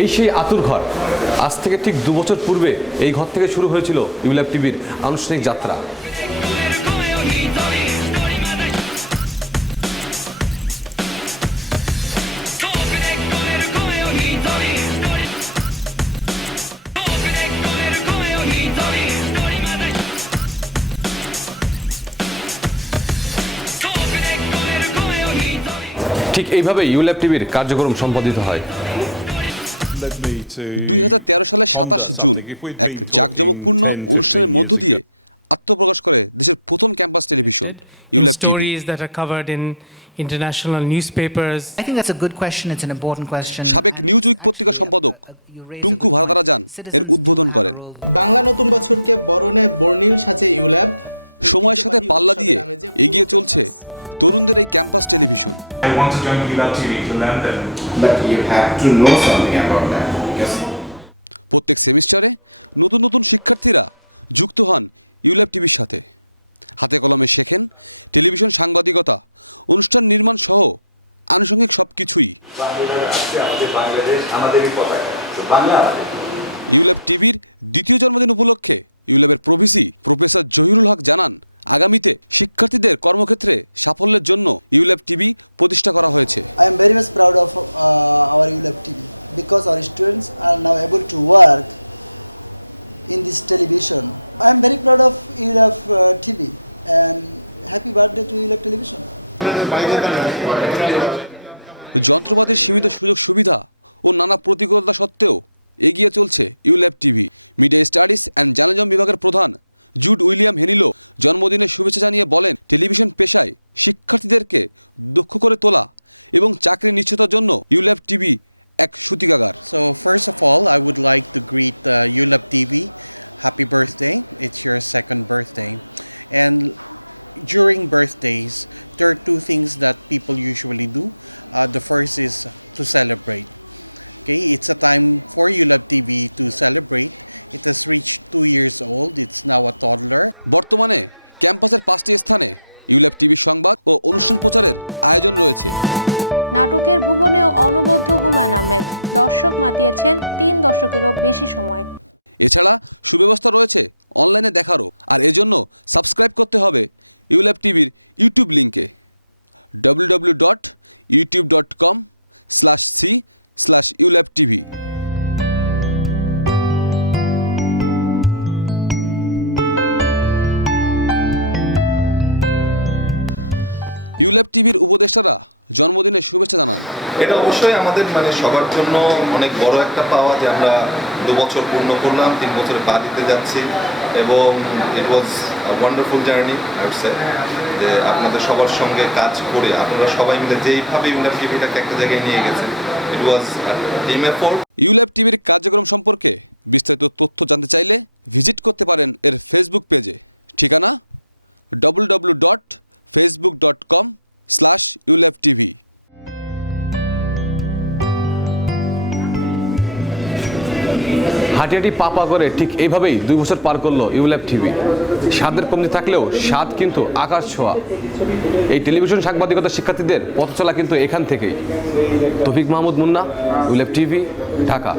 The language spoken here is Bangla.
এই সেই আতুর ঘর। আজ থেকে ঠিক 2 বছর পূর্বে এই ঘর থেকে শুরু হয়েছিল ইউল্যাব টিভির আনুষ্ঠানিক যাত্রা। ঠিক এইভাবে ইউল্যাব টিভির কার্যক্রম সম্পাদিত হয়। 2013 সালের 27 জুন এক জাঁকজমকপূর্ণ অনুষ্ঠানের মধ্য দিয়ে আত্মপ্রকাশ করে দেশের প্রথম campus television ULAB TV. International newspapers. I think that's a good question. It's an important question. সাবেক নিউজ উইক পত্রিকা সম্পাদক টুঙ্কু ভারদারা যান এর উদ্বোধন করেন। বাংলা নতুন বছরকে বরণে বর্ণিল সাজে ইউল্যাব সময়ের সাথে পাল্লা দিয়ে এগিয়ে চলছে তরুণদের এই campus television. I want to join ULAB TV to learn them. But you have to know something about that because প্রত্যেক সেমিস্টারে নতুন নতুন শিক্ষার্থীরা যুক্ত হন ইউল্যাব টিভির সাথে। হাতে কলমে শেখেন টেলিভিশন সাংবাদিকতা, অনুষ্ঠান নির্মাণ সহ আনুষঙ্গিক সব কিছুই। ইউল্যাব টিভির দ্বিতীয় জন্মদিন উপলক্ষে ইউল্যাবের প্রভিসি প্রফেসর জহিরুল হক জানান, আগামীতে শিক্ষার্থীদের কর্মক্ষেত্রে সাফল্যের জন্য ইউল্যাব টিভি প্রতিষ্ঠা করা হয়েছে। I am very much proud of our ULAB TV because our students are now able to work in this television. I am very proud of ULAB TV and happy birthday to ULAB television. যন্ত্রপাতির সীমিত সুযোগ সুবিধা ও নানা প্রতিকূলতা সত্ত্বেও এগিয়ে চলছে ULAB TV. Media studies and journalism বিভাগের প্রধান জুড উইলিয়াম হেনিলো জন্মদিনের শুভেচ্ছা জানিয়ে বলেন, টেলিভিশন পেশায় শিক্ষার্থীদেরকে দক্ষ করে তোলা এবং চাকরি নিশ্চয়তার জন্য ইউল্যাব টিভি এক সূতিকাগার। So first of all, I would like to greet ULAB TV. Happy birthday. It's your second birthday. And during birthdays, there are two things that people usually do. The first is to celebrate. Okay, it's a time for ULAB TV to celebrate. It has reached 2 years old. It's now a toddler. বর্তমানে ক্যাম্পাসের 5টি স্থানে ইউল্যাব টিভি সংবাদ ও অনুষ্ঠান প্রচারের আয়োজন রয়েছে। নাটকের ভুবনেও অনবদ্য হুমায়ুন আহমেদ দর্শক মাতিয়েছেন 3 দশকেরও বেশি সময়। এছাড়া সুব্যবস্থা রয়েছে অনলাইনে দেখারও, আর এজন্য সাবস্ক্রাইব করতে হবে ইউল্যাব টিভির ইউটিউব লিঙ্কে www.youtube.com/c/ULAB TV। ইউল্যাব টিভির উপদেষ্টারা জন্মদিনের শুভেচ্ছা জানান। এটা অবশ্যই আমাদের সবার জন্য অনেক বড় একটা পাওয়া যে আমরা 2 বছর পূর্ণ করলাম, 3 বছরে পা দিতে যাচ্ছি এবং it was a wonderful journey I would say, যে আপনাদের সবার সঙ্গে কাজ করে আপনারা সবাই মিলে যেইভাবে ইউল্যাব টিভিটাকে একটা জায়গায় নিয়ে গেছেন, ইট ওয়াজ টিম এফোর্ট। ইউল্যাব টিভির কার্যক্রম সম্পর্কে বিস্তারিত তথ্য জানতে চাইলে ভিজিট করতে পারেন এর ফেসবুক পেজে। ঠিকানা www.facebook.com/ULAB TV। হাঁটি হাঁটি পা করে ঠিক এইভাবেই 2 বছর পার করলো ইউল্যাব টিভি। স্বাদের কমতি থাকলেও স্বাদ কিন্তু আকাশ ছোঁয়া। এই টেলিভিশন সাংবাদিকতা শিক্ষার্থীদের পথ চলা কিন্তু এখান থেকেই। তৌফিক মাহমুদ মুন্না, ইউল্যাব টিভি, ঢাকা।